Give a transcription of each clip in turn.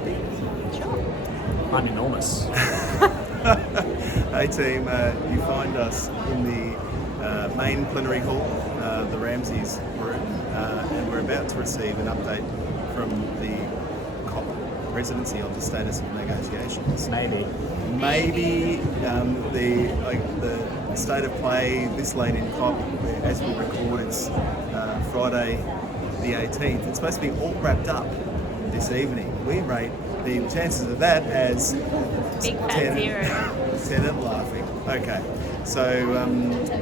happy? Sure. I'm enormous. Hey team, you find us in the main plenary hall, the Ramsay's room, and we're about to receive an update from the COP presidency on the status of negotiations. Maybe the state of play this late in COP, as we record, it's Friday the 18th. It's supposed to be all wrapped up this evening. We rate the chances of that as Big fat zero. Tenant laughing. Okay, so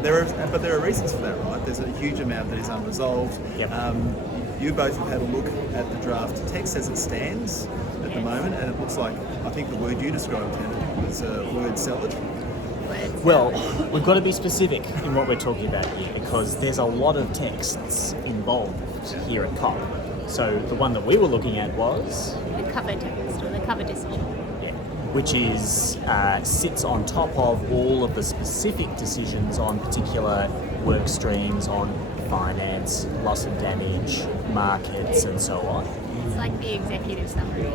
there are reasons for that, right? There's a huge amount that is unresolved. Yep. You both have had a look at the draft text as it stands at the moment, and it looks like, I think the word you described, Tenant, was word salad. Well, we've got to be specific in what we're talking about here because there's a lot of texts involved here at COP. So the one that we were looking at was The cover text or the cover decision. which is sits on top of all of the specific decisions on particular work streams on finance, loss and damage, markets, and so on. It's like the executive summary.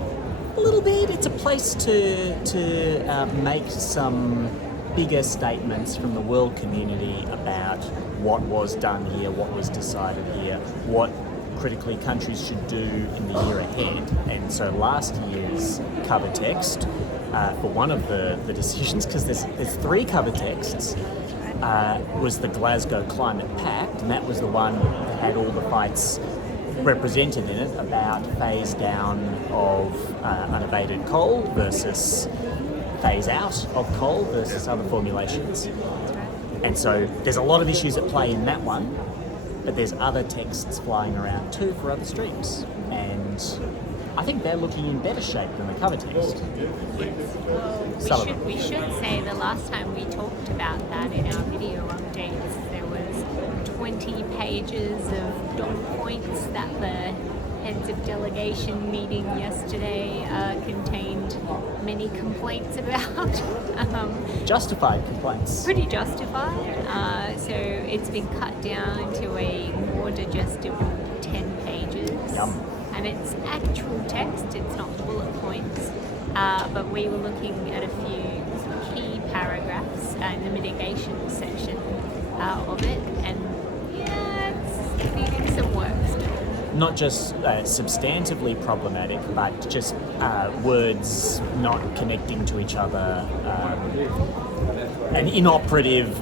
A little bit. It's a place to make some bigger statements from the world community about what was done here, what was decided here, what critically countries should do in the year ahead. And so last year's cover text for one of the decisions, because there's three cover texts, was the Glasgow Climate Pact, and that was the one that had all the fights represented in it about phase down of unabated coal versus phase out of coal versus other formulations. And so there's a lot of issues at play in that one, but there's other texts flying around too for other streams. And I think they're looking in better shape than the cover text. We should say the last time we talked about that in our video updates, there was 20 pages of dot points that the heads of delegation meeting yesterday contained many complaints about. Justified complaints. Pretty justified. So it's been cut down to a more digestible 10 pages. Yum. And it's actual text, it's not bullet points. But we were looking at a few key paragraphs in the mitigation section of it, and yeah, it's needing some work still. Not just substantively problematic, but just words not connecting to each other, an inoperative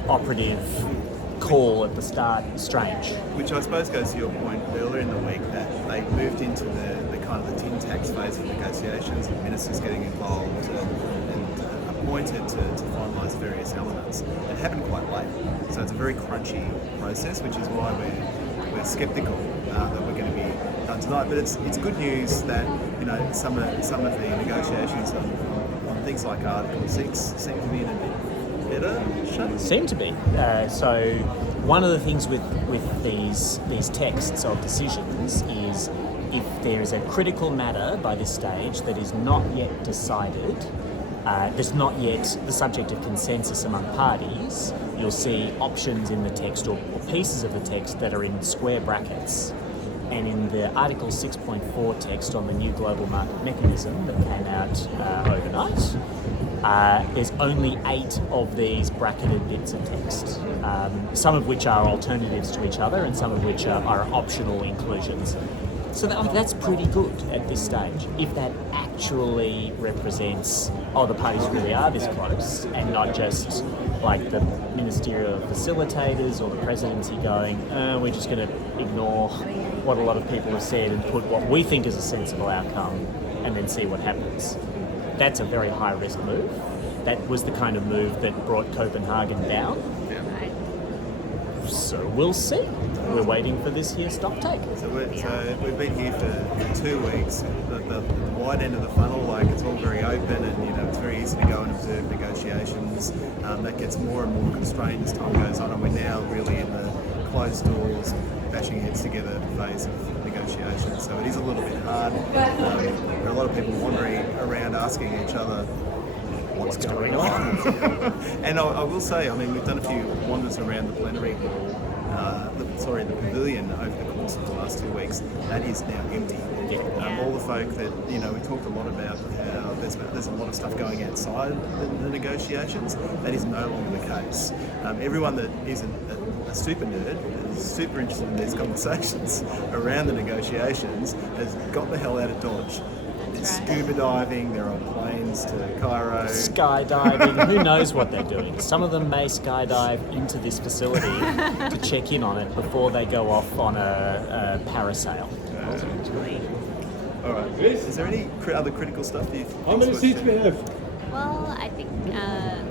call at the start, strange. Which I suppose goes to your point earlier in the week that they moved into the kind of the tin tax phase of negotiations, and ministers getting involved and appointed to finalise various elements. It happened quite late, so it's a very crunchy process, which is why we're sceptical that we're going to be done tonight. But it's good news that some of the negotiations on things like Article 6 seem to be in a bit better shape. Seem to be. So one of the things with these texts of decisions is if there is a critical matter by this stage that is not yet decided, there's not yet the subject of consensus among parties, you'll see options in the text or pieces of the text that are in square brackets. And in the Article 6.4 text on the new global market mechanism that came out overnight, there's only 8 of these bracketed bits of text, some of which are alternatives to each other and some of which are optional inclusions. So that's pretty good at this stage. If that actually represents, the parties really are this close, and not just like the ministerial facilitators or the presidency going, we're just going to ignore what a lot of people have said and put what we think is a sensible outcome and then see what happens. That's a very high-risk move. That was the kind of move that brought Copenhagen down. So we'll see. We're waiting for this here stock take. So we've been here for 2 weeks. The wide end of the funnel, it's all very open, and it's very easy to go and observe negotiations. That gets more and more constrained as time goes on, and we're now really in the closed doors, bashing heads together phase of negotiations. So it is a little bit hard. There are a lot of people wandering around asking each other, what's going on? And I will say, we've done a few wanders around the plenary hall the pavilion over the course of the last 2 weeks, that is now empty. All the folk that, we talked a lot about how there's a lot of stuff going outside the negotiations. That is no longer the case. Everyone that isn't a super nerd, is super interested in these conversations around the negotiations, has got the hell out of Dodge. They're scuba diving, they're on planes to Cairo. Skydiving, who knows what they're doing. Some of them may skydive into this facility to check in on it before they go off on a parasail. All right. Is there any other critical stuff that you think? How many seats we have? Well, I think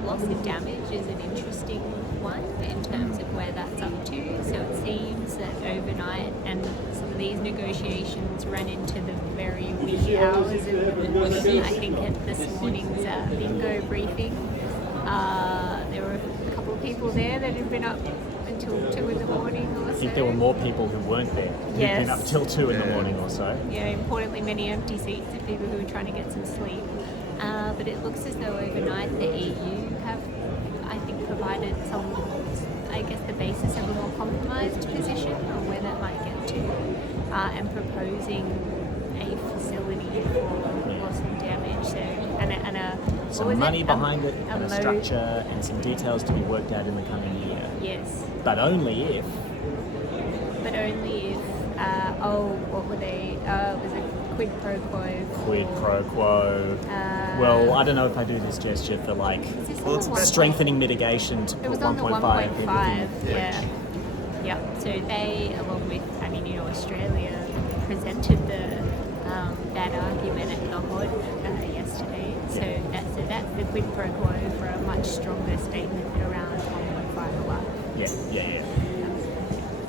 loss of damage is an interesting one in terms of where that's up to. So it seems that overnight, and some of these negotiations ran into the very wee hours of the morning. I think at this morning's bingo briefing, there were a couple of people there that had been up until 2 in the morning or so. I think there were more people who weren't there, who'd been up till 2 in the morning or so. Yeah, importantly, many empty seats of people who were trying to get some sleep. But it looks as though overnight the EU have, I think, provided some, I guess, the basis of a more compromised position on where that might get to, and proposing a facility for loss and damage. So, and some money behind it, and a structure, and some details to be worked out in the coming year. Yes. But only if. What were they? It was a quid pro quo. Quid pro quo. Well, I don't know if I do this gesture for strengthening mitigation to put 1.5 in. Yeah. So they, along with, Australia presented that argument at the HOD yesterday. So that's the quid pro quo for a much stronger statement around 1.5 a lot. Yeah.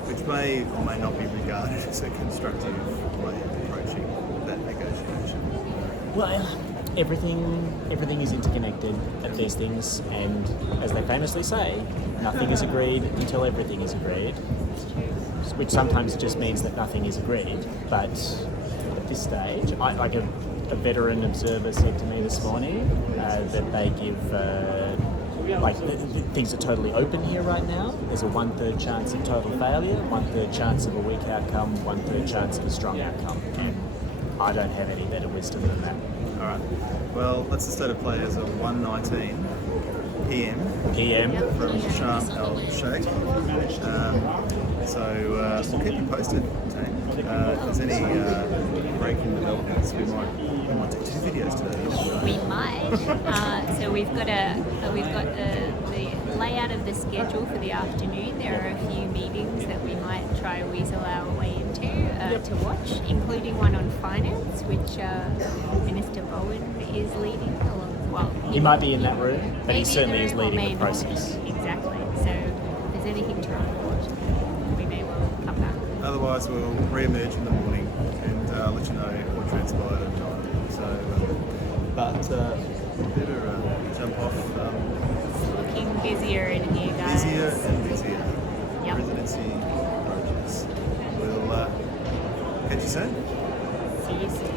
Which may or may not be regarded as a constructive way of approaching that negotiation. Well, everything is interconnected at these things, and as they famously say, nothing is agreed until everything is agreed. Which sometimes just means that nothing is agreed. But at this stage, a veteran observer said to me this morning that they give. Things are totally open here right now. There's a 1/3 chance of total failure, 1/3 chance of a weak outcome, 1/3 chance of a strong outcome. And I don't have any better wisdom than that. All right. Well, let's just state of play as a 1:19 p.m. from Sharm el Sheikh. So we'll keep you posted, team. If there's any breaking developments, we might do 2 videos today. We might. So we've got the layout of the schedule for the afternoon. There are a few meetings that we might try weasel our way into to watch, including one on finance, which Minister Bowen is leading. He might be in that room, but he certainly is leading the not. process. Exactly. So if there's anything to report, we may well come back. Otherwise, we'll re-emerge in the morning and let you know what transpired at night. So, better jump off. Looking busier in here, guys. Busier and busier. Yep. Presidency approaches. We'll catch you soon. See you soon.